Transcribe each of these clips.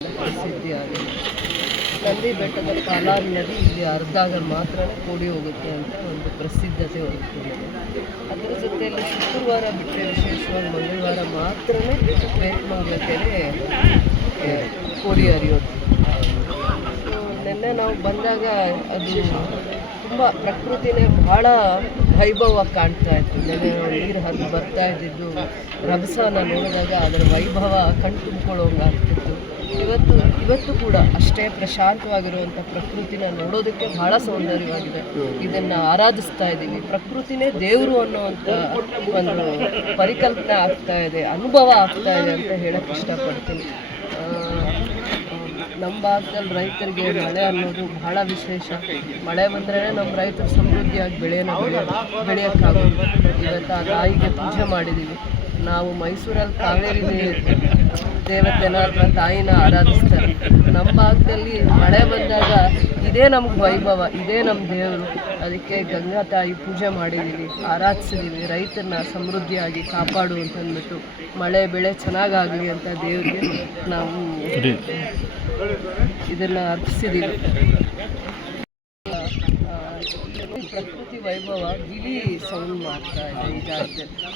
ಪ್ರಸಿದ್ಧಿಯಾಗಿದೆ ನಂದಿ ಬೆಟ್ಟದ ಪಾಲಾರ್ ನದಿ ಇಲ್ಲಿ ಅರ್ಧಾಗ ಮಾತ್ರ ಕೂಡಿ ಹೋಗುತ್ತೆ ಅಂತ ಒಂದು ಪ್ರಸಿದ್ಧತೆ ಹೊರಟಿದೆ ಅದರ ಜೊತೆಯಲ್ಲಿ ಶುಕ್ರವಾರ ಬಿಟ್ಟರೆ ವಿಶೇಷವಾಗಿ ಮಂಗಳವಾರ ಮಾತ್ರ ಕೆರೆ ಆ, ಕೋಡಿ ಹರಿಯೋದು. ಸೊ ನಿನ್ನೆ ನಾವು ಬಂದಾಗ ಅದು ತುಂಬ ಪ್ರಕೃತಿನೇ ಬಹಳ ವೈಭವ ಕಾಣ್ತಾ ಇತ್ತು. ನೆನೆ ನೀರು ಹರಿದು ಬರ್ತಾ ಇದ್ದಿದ್ದು ರಭಸನ ನೋಡಿದಾಗ ಅದರ ವೈಭವ ಕಣ್ ತುಂಬ್ಕೊಳ್ಳೋಂಗೆ ಆಗ್ತಿತ್ತು ಇವತ್ತು ಇವತ್ತು ಕೂಡ ಅಷ್ಟೇ ಪ್ರಶಾಂತವಾಗಿರುವಂಥ ಪ್ರಕೃತಿನ ನೋಡೋದಕ್ಕೆ ಬಹಳ ಸೌಂದರ್ಯವಾಗಿದೆ. ಇದನ್ನು ಆರಾಧಿಸ್ತಾ ಇದ್ದೀವಿ. ಪ್ರಕೃತಿನೇ ದೇವರು ಅನ್ನೋವಂಥ ಒಂದು ಪರಿಕಲ್ಪನೆ ಆಗ್ತಾ ಇದೆ, ಅನುಭವ ಆಗ್ತಾ ಇದೆ ಅಂತ ಹೇಳಕ್ಕೆ ಇಷ್ಟಪಡ್ತೀನಿ. ನಮ್ಮ ಭಾಗದಲ್ಲಿ ರೈತರಿಗೆ ಮಳೆ ಅನ್ನೋದು ಬಹಳ ವಿಶೇಷ. ಮಳೆ ಬಂದ್ರೇ ನಮ್ಮ ರೈತರು ಸಮೃದ್ಧಿಯಾಗಿ ಬೆಳೆಯನ್ನು ಬೆಳೆಯ ಬೆಳೆಯೋಕ್ಕಾಗೋದು. ಇವತ್ತು ಆ ತಾಯಿಗೆ ಪೂಜೆ ಮಾಡಿದ್ದೀವಿ ನಾವು ಮೈಸೂರಲ್ಲಿ ಕಾವೇರಿ ದೇವತೆನ ಅಥವಾ ತಾಯಿನ ಆರಾಧಿಸ್ತಾರೆ. ನಮ್ಮ ಭಾಗದಲ್ಲಿ ಮಳೆ ಬಂದಾಗ ಇದೇ ನಮ್ಗೆ ವೈಭವ ಇದೇ ನಮ್ಮ ದೇವರು. ಅದಕ್ಕೆ ಗಂಗಾ ತಾಯಿ ಪೂಜೆ ಮಾಡಿದ್ದೀವಿ ಆರಾಧಿಸಿದ್ದೀವಿ ರೈತರನ್ನ ಸಮೃದ್ಧಿಯಾಗಿ ಕಾಪಾಡು ಅಂತಂದ್ಬಿಟ್ಟು ಮಳೆ ಬೆಳೆ ಚೆನ್ನಾಗಾಗಲಿ ಅಂತ ದೇವರಿಗೆ ನಾವು ಇದನ್ನು ಅರ್ಪಿಸಿದ್ದೀವಿ ವೈಭವ ಗಿಳಿ ಸೌಂಡ್ ಮಾಡ್ತಾ ಇದೆ ಈಗ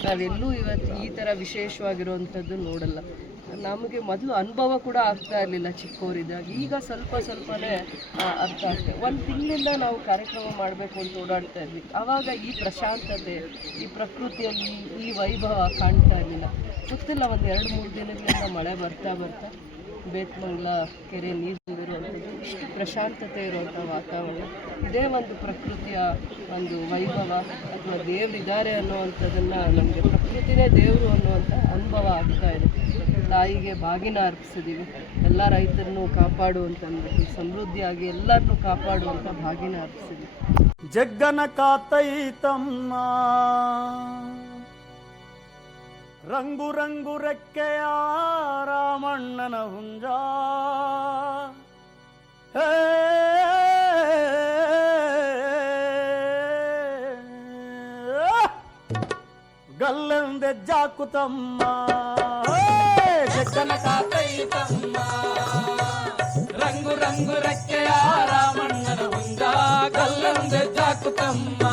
ನಾವೆಲ್ಲೂ ಇವತ್ತು ಈ ಥರ ವಿಶೇಷವಾಗಿರುವಂಥದ್ದು ನೋಡಲ್ಲ. ನಮಗೆ ಮೊದಲು ಅನುಭವ ಕೂಡ ಆಗ್ತಾ ಇರಲಿಲ್ಲ ಚಿಕ್ಕವರಿದ್ದಾಗ ಈಗ ಸ್ವಲ್ಪ ಸ್ವಲ್ಪನೇ ಅರ್ಥ ಆಗ್ತದೆ ಒಂದು ತಿಂಗಳಿಂದ ನಾವು ಕಾರ್ಯಕ್ರಮ ಮಾಡಬೇಕು ಅಂತ ಓಡಾಡ್ತಾ ಇದ್ವಿ. ಆವಾಗ ಈ ಪ್ರಶಾಂತತೆ, ಈ ಪ್ರಕೃತಿಯಲ್ಲಿ ಈ ವೈಭವ ಕಾಣ್ತಾ ಇರಲಿಲ್ಲ. ಗೊತ್ತಿಲ್ಲ, ಒಂದು ಎರಡು ಮೂರು ದಿನಗಳಿಂದ ಮಳೆ ಬರ್ತಾ ಬರ್ತಾ ಬೇತ್ಮಂಗ್ಲ ಕೆರೆ ನೀರು ತುಂಬಿರುವಂಥದ್ದು ಇಷ್ಟು ಪ್ರಶಾಂತತೆ ಇರುವಂಥ ವಾತಾವರಣ, ಇದೇ ಒಂದು ಪ್ರಕೃತಿಯ ಒಂದು ವೈಭವ ಅಥವಾ ದೇವರಿದ್ದಾರೆ ಅನ್ನುವಂಥದ್ದನ್ನು ನಮಗೆ ಪ್ರಕೃತಿನೇ ದೇವರು ಅನ್ನುವಂಥ ಅನುಭವ ಆಗ್ತಾ ಇದೆ. ತಾಯಿಗೆ ಬಾಗಿನ ಅರ್ಪಿಸಿದ್ದೀವಿ ಎಲ್ಲ ರೈತರನ್ನು ಕಾಪಾಡುವಂಥದ್ದು ಸಮೃದ್ಧಿಯಾಗಿ ಎಲ್ಲರನ್ನೂ ಕಾಪಾಡುವಂಥ ಬಾಗಿನ ಅರ್ಪಿಸಿದ್ದೀವಿ ಜಗ್ಗನ ಕಾತೈತಮ್ಮ ರಂಗು ರಂಗು ರೆಕ್ಕೆಯ ರಾಮಣ್ಣನ ಹುಂಜ గల్లందె జాకుతమ్మా జగ్గన రంగు రంగు రక్కెయ రామన్నను ఉందా గల్లందె జాకుతమ్మా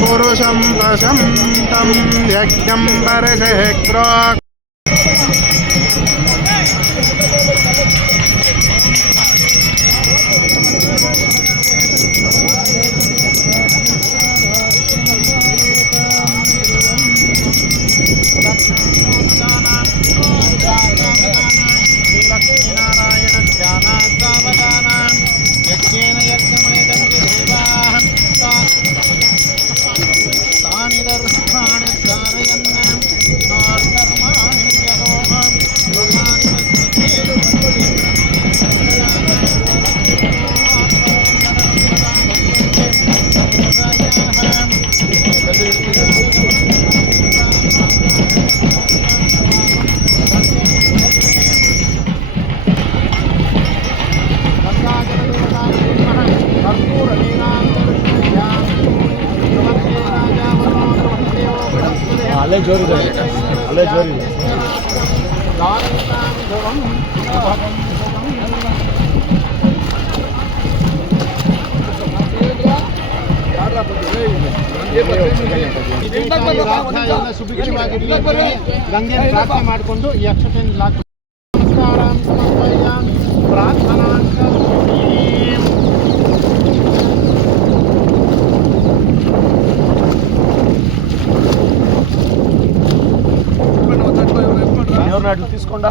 पुरुषं वशं तं यज्ञं परशेक्रो यज्ञेन ಗಂಗೆ ಪ್ರಾರ್ಥನೆ ಮಾಡಿಕೊಂಡು ಈ ಅಕ್ಷತೆಯನ್ನು ಲಾಕ್ ನಮಸ್ಕಾರಾಂ ಸಮರ್ಪಯಾಮಿ ಪ್ರಾರ್ಥನಾಂಕ ఎవరిని అట్లా తీసుకుండా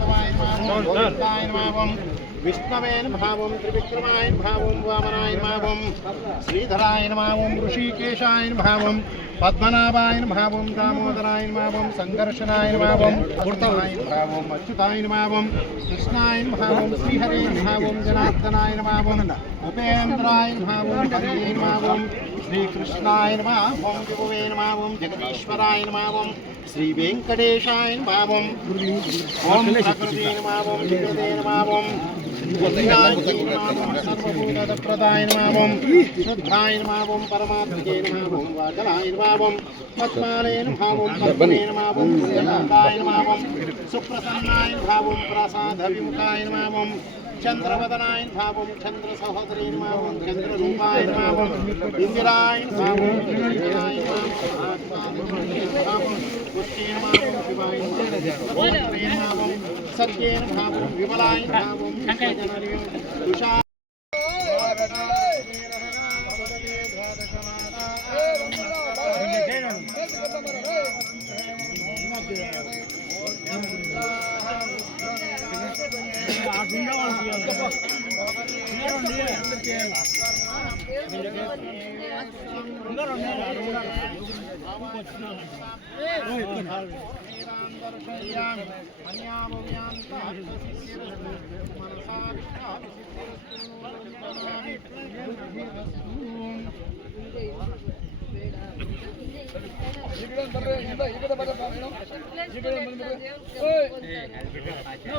మాధవాయ నమావం గోవిందాయ నమావం విష్ణవే భావం త్రివిక్రమాయ భావం వామనాయ భావం శ్రీధరాయ భావం ఋషికేశాయ భావం పద్మనాభాయ భావం దామోదరాయ భావం సంకర్షణాయ భావం అమృతాయ భావం అచ్యుతాయ భావం కృష్ణాయ భావం శ్రీహరే భావం జనార్దనాయ భావం ఉపేంద్రాయ భావం హరే భావం శ్రీకృష్ణాయ భావం విభువే భావం జగదీశ్వరాయ భావం శ్రీ వెంకటేశాయ భావం ఓం ప్రకృతే భావం వికృతే सर्वभूतप्रदायनमावं शुद्धायनमावं परमात्मकेनमावं वाचलायनमावं पद्मालयनमावं पद्मनेनमावं पुण्यकायनमावं सुप्रसन्नायनमावं प्रसादविमुखायनमावं చంద్రవదనాయన భావం చంద్ర సహోదరేణ భావం చంద్రరూపాయ భావం ఇందిరాయణ భావం సత్యేన భావం విమలాయ భావం చంద్ర సహోదరీ నామం చంద్రరూపాయ నామం ఇందిరాయ భావం ఇందిరాయ నామం ఓం శ్రీం భావం సత్యేన భావం విమలాయ భావం తుషా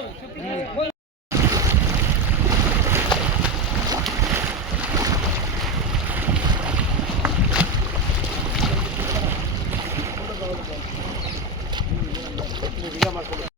శుక్ల